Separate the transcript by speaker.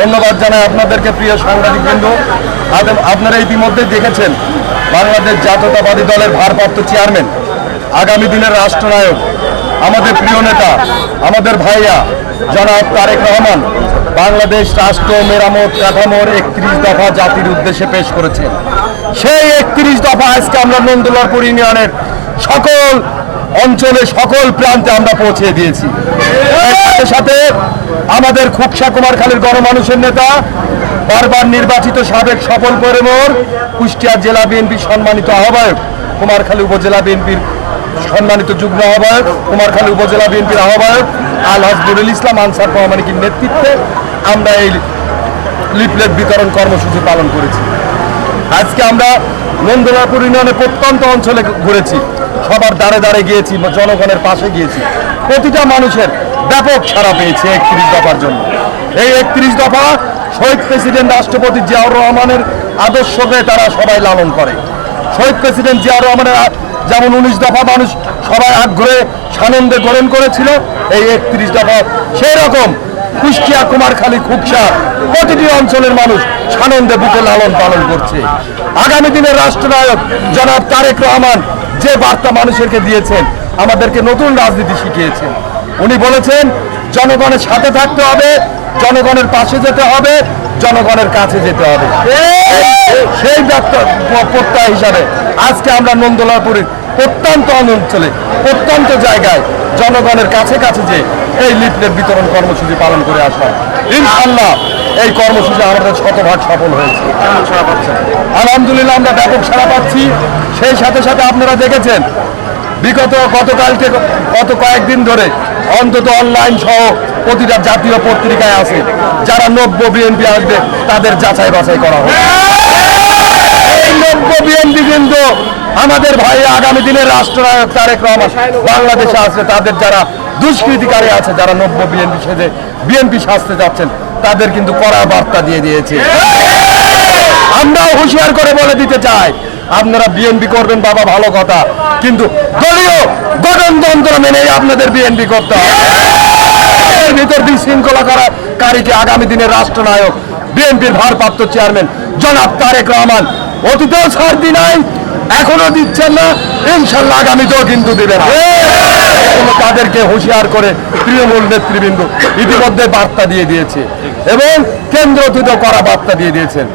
Speaker 1: ধন্যবাদ জানাই আপনাদেরকে, প্রিয় সাংবাদিকবৃন্দ। আদ- আপনারা ইতিমধ্যে দেখেছেন, বাংলাদেশ জাতীয়তাবাদী দলের ভারপ্রাপ্ত চেয়ারম্যান, আগামী দিনের রাষ্ট্রনায়ক, আমাদের প্রিয় নেতা, আমাদের ভাইয়া, জনাব তারেক রহমান, বাংলাদেশ রাষ্ট্র মেরামত কাঠামোর একত্রিশ দফা জাতির উদ্দেশ্যে পেশ করেছেন। সেই একত্রিশ দফা আজকে আমরা নন্দুলারপুর ইউনিয়নের সকল অঞ্চলে সকল প্রান্তে আমরা পৌঁছে দিয়েছি। সাথে আমাদের খুকসা কুমারখালীর গণমানুষের নেতা, বারবার নির্বাচিত সাবেক সফল পরিমোর কুষ্টিয়া জেলা বিএনপি সম্মানিত আহ্বায়ক কুমারখালী উপজেলা বিএনপির সম্মানিত যুগ্ম আহ্বায়ক কুমারখালী উপজেলা বিএনপির আহ্বায়ক, আল হাসবুরুল ইসলাম আনসার প্রমাণিকের নেতৃত্বে আমরা এই লিফলেট বিতরণ কর্মসূচি পালন করেছি। আজকে আমরা নন্দলাপুর ইউনিয়নে প্রত্যন্ত অঞ্চলে ঘুরেছি। সবার দাঁড়ে দাঁড়ে গিয়েছি, জনগণের পাশে গিয়েছি। প্রতিটা মানুষের ব্যাপক সাড়া পেয়েছে একত্রিশ দফার জন্য। এই একত্রিশ দফা শহীদ প্রেসিডেন্ট রাষ্ট্রপতি জিয়াউর রহমানের আদর্শকে তারা সবাই লালন করে। শহীদ প্রেসিডেন্ট জিয়াউর রহমানের যেমন উনিশ দফা মানুষ সবাই আগ্রহে, সানন্দে গ্রহণ করেছিল, এই একত্রিশ দফা সেই রকম কুষ্টিয়া, কুমারখালী, খুকসা প্রতিটি অঞ্চলের মানুষ সানন্দে বুকে লালন পালন করছে। আগামী দিনের রাষ্ট্রনায়ক জনাব তারেক রহমান যে বার্তা মানুষেরকে দিয়েছেন, আমাদেরকে নতুন রাজনীতি শিখিয়েছেন। উনি বলেছেন, জনগণের সাথে থাকতে হবে, জনগণের পাশে যেতে হবে, জনগণের কাছে যেতে হবে। সেই প্রত্যয় হিসাবে আজকে আমরা নন্দলাপুরের প্রত্যন্ত অঞ্চলে প্রত্যন্ত জায়গায় জনগণের কাছে কাছে যে এই লিফলেট বিতরণ কর্মসূচি পালন করে আসলাম। ইনশাল্লাহ এই কর্মসূচি আমাদের শতভাগ সফল হয়েছে। আলহামদুলিল্লাহ আমরা ব্যাপক সাড়া পাচ্ছি। সেই সাথে সাথে আপনারা দেখেছেন, বিগত গতকালকে গত কয়েকদিন ধরে অন্তত অনলাইন সহ প্রতিটা জাতীয় পত্রিকায় আছে, যারা নব্য বিএনপি আসবে, তাদের যাচাই বাছাই করা হবে আমাদের ভাই আগামী দিনের রাষ্ট্রনায়ক তারেক রহমান বাংলাদেশে আছে তাদের যারা দুষ্কৃতিকারী আছে, যারা নব্য বিএনপি সেজে বিএনপি সাজতে যাচ্ছেন, তাদের কিন্তু কড়া বার্তা দিয়ে দিয়েছে। আমরাও হুঁশিয়ার করে বলে দিতে চাই আপনারা বিএনপি করবেন, বাবা ভালো কথা। কিন্তু দলীয় গঠনতন্ত্র মেনেই আপনাদের বিএনপি করতে হবে। এর ভিতর বিশৃঙ্খলা করা কারীকে আগামী দিনের রাষ্ট্রনায়ক বিএনপির ভারপ্রাপ্ত চেয়ারম্যান জনাব তারেক রহমান অতীতেও ছাড় দি নাই, এখনও দিচ্ছেন না। ইনশাল্লাহ আগামীতেও কিন্তু দিবেন না। তাদেরকে হুঁশিয়ার করে তৃণমূল নেতৃবৃন্দ ইতিমধ্যে বার্তা দিয়ে দিয়েছে এবং কেন্দ্র করা বার্তা দিয়ে দিয়েছেন।